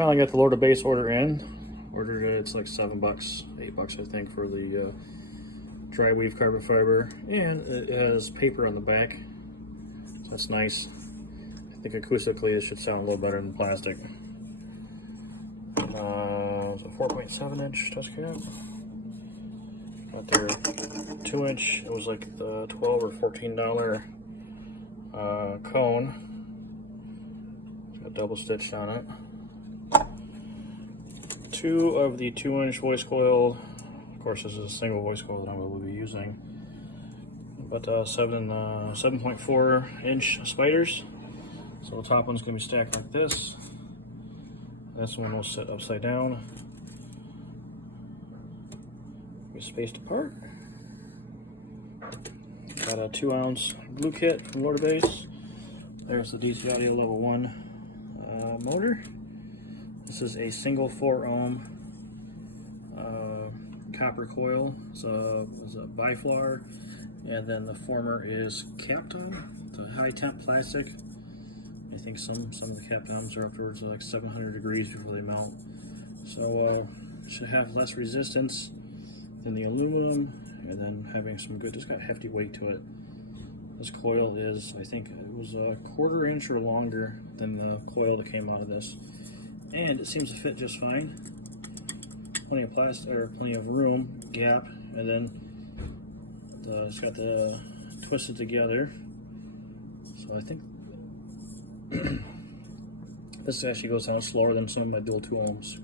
Finally got the Lord of Base order in. Ordered it, it's like $7, $8 I think for the dry weave carbon fiber, and it has paper on the back, so that's nice. I think acoustically it should sound a little better than plastic. It's a 4.7 inch touch cap. Got their 2-inch, it was like the $12 or $14 cone. It's got double stitched on it. 2 of the 2-inch voice coil. Of course, this is a single voice coil that I will be using. But 7.4 inch spiders. So the top one's going to be stacked like this. This one will sit upside down. Be spaced apart. Got a 2-ounce glue kit from Lord of Base. There's the DC Audio Level 1 motor. This is a single 4-ohm copper coil. It's a biflar, and then the former is Kapton. It's a high temp plastic. I think some of the Kaptons are upwards of like 700 degrees before they melt. So should have less resistance than the aluminum, and then having some good, it's got hefty weight to it. This coil is, I think it was a 1/4 inch or longer than the coil that came out of this. And it seems to fit just fine. Plenty of plastic, or plenty of room, gap, and then it's got the twisted together. So I think this actually goes down slower than some of my dual 2 ohms.